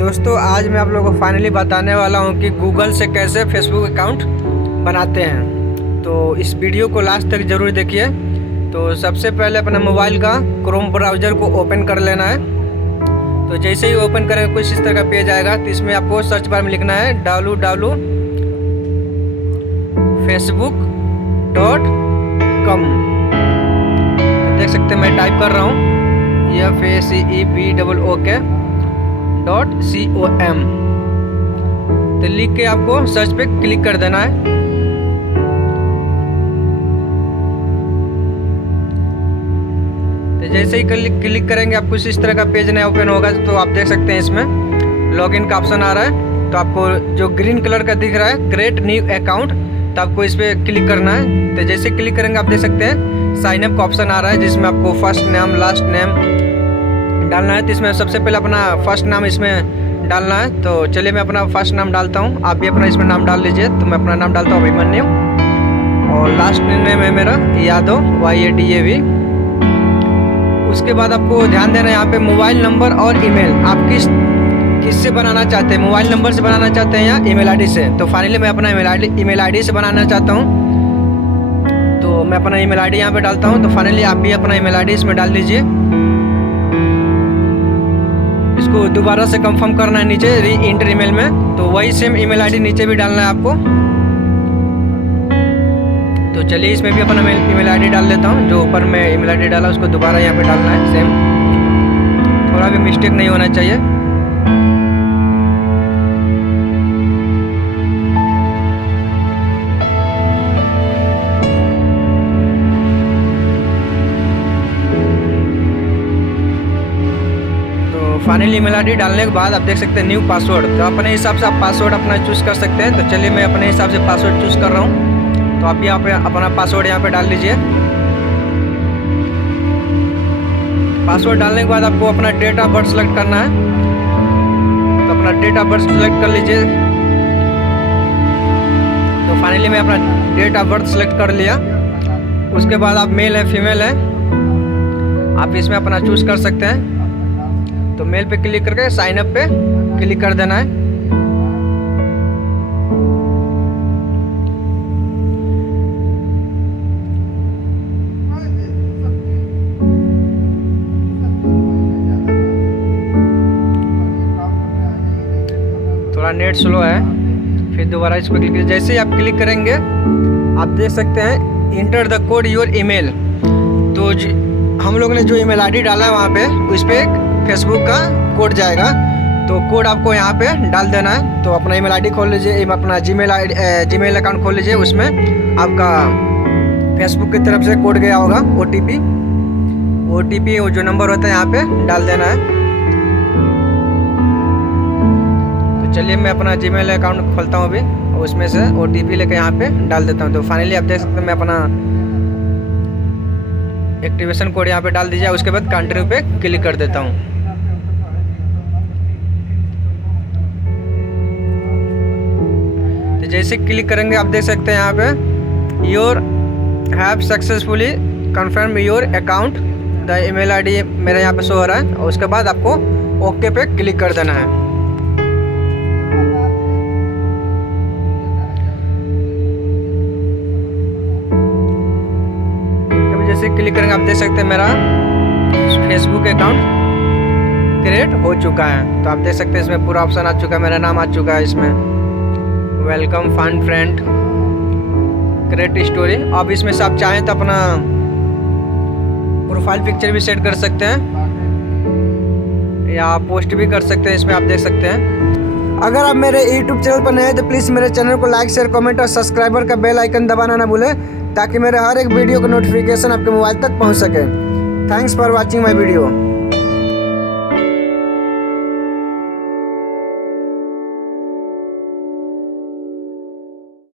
दोस्तों आज मैं आप लोगों को फाइनली बताने वाला हूं कि गूगल से कैसे फेसबुक अकाउंट बनाते हैं। तो इस वीडियो को लास्ट तक ज़रूर देखिए। तो सबसे पहले अपना मोबाइल का क्रोम ब्राउज़र को ओपन कर लेना है। तो जैसे ही ओपन करेंगे कुछ इस तरह का पेज आएगा। तो इसमें आपको सर्च बार में लिखना है www.facebook.com। तो देख सकते हैं मैं टाइप कर रहा हूँ FACEBOOK.com। तो लिख के आपको सर्च पे क्लिक कर देना है। तो जैसे ही क्लिक करेंगे आपको इस तरह का पेज नया ओपन होगा। तो आप देख सकते हैं इसमें लॉगिन का ऑप्शन आ रहा है। तो आपको जो ग्रीन कलर का दिख रहा है क्रिएट न्यू अकाउंट, तो आपको इस पर क्लिक करना है। तो जैसे क्लिक करेंगे आप देख सकते हैं साइन अप का ऑप्शन आ रहा है, जिसमें आपको फर्स्ट नेम लास्ट नेम डालना है। तो इसमें सबसे पहले अपना फर्स्ट नाम इसमें डालना है। तो चलिए मैं अपना फर्स्ट नाम डालता हूँ, आप भी अपना इसमें नाम डाल लीजिए। तो मैं अपना नाम डालता हूँ अभिमन्यु, और लास्ट नेम है मेरा यादव YADAV। उसके बाद आपको ध्यान देना है यहाँ पे मोबाइल नंबर और ईमेल आप किससे बनाना चाहते हैं, मोबाइल नंबर से बनाना चाहते हैं या ईमेल आईडी से। तो फाइनली मैं अपना ईमेल आईडी से बनाना चाहता हूँ। तो मैं अपना ईमेल आईडी यहाँ पे डालता हूँ। तो फाइनली आप भी अपना ईमेल आईडी इसमें डाल दीजिए। इसको दोबारा से कंफर्म करना है नीचे री इंटर ईमेल में। तो वही सेम ईमेल आईडी नीचे भी डालना है आपको। तो चलिए इसमें भी अपना ईमेल आईडी डाल देता हूँ। जो ऊपर में ईमेल आईडी डाला उसको दोबारा यहाँ पे डालना है सेम, थोड़ा भी मिस्टेक नहीं होना चाहिए। फाइनली ईमेल आईडी डालने के बाद आप देख सकते हैं न्यू पासवर्ड। तो अपने हिसाब से आप पासवर्ड अपना चूज़ कर सकते हैं। तो चलिए मैं अपने हिसाब से पासवर्ड चूज़ कर रहा हूँ। तो आप यहाँ पे अपना पासवर्ड यहाँ पे डाल लीजिए। पासवर्ड डालने के बाद आपको अपना डेट ऑफ बर्थ सेलेक्ट करना है। तो अपना डेट ऑफ बर्थ सेलेक्ट कर लीजिए। तो फाइनली मैं अपना डेट ऑफ बर्थ सेलेक्ट कर लिया। उसके बाद आप मेल है फीमेल है आप इसमें अपना चूज़ कर सकते हैं। तो मेल पे क्लिक करके साइन अप पे क्लिक कर देना है। थोड़ा नेट स्लो है, फिर दोबारा इस पर क्लिक कीजिए। जैसे ही आप क्लिक करेंगे आप देख सकते हैं enter the code your email. तो हम लोग ने जो ईमेल आईडी डाला है वहाँ पे उस पर फेसबुक का कोड जाएगा। तो कोड आपको यहाँ पे डाल देना है। तो अपना ईमेल आईडी खोल लीजिए, अपना जीमेल अकाउंट खोल लीजिए। उसमें आपका फेसबुक की तरफ से कोड गया होगा OTP वो जो नंबर होता है यहाँ पे डाल देना है। तो चलिए मैं अपना जीमेल अकाउंट खोलता हूँ अभी, और उसमें से OTP लेकर यहाँ पे डाल देता हूँ। तो फाइनली आप देख सकते हैं मैं अपना एक्टिवेशन कोड यहाँ पे डाल दीजिए। उसके बाद कंटिन्यू पे क्लिक कर देता हूँ। तो जैसे क्लिक करेंगे आप देख सकते हैं यहाँ पे your have successfully confirm your account, the email ID मेरे यहाँ पे शो हो रहा है। और उसके बाद आपको ओके पे क्लिक कर देना है। जैसे क्लिक करेंगे आप देख सकते हैं मेरा फेसबुक अकाउंट क्रिएट हो चुका है। तो आप देख सकते हैं इसमें पूरा ऑप्शन आ चुका है, मेरा नाम आ चुका है इसमें, welcome find friend create story. अब इसमें से आप चाहें तो अपना प्रोफाइल पिक्चर भी सेट कर सकते हैं या पोस्ट भी कर सकते हैं। इसमें आप देख सकते हैं। अगर आप मेरे YouTube चैनल पर नए हैं तो प्लीज़ मेरे चैनल को लाइक शेयर कमेंट और सब्सक्राइबर का बेल आइकन दबाना ना भूलें, ताकि मेरे हर एक वीडियो का नोटिफिकेशन आपके मोबाइल तक पहुंच सके। Thanks for watching my video.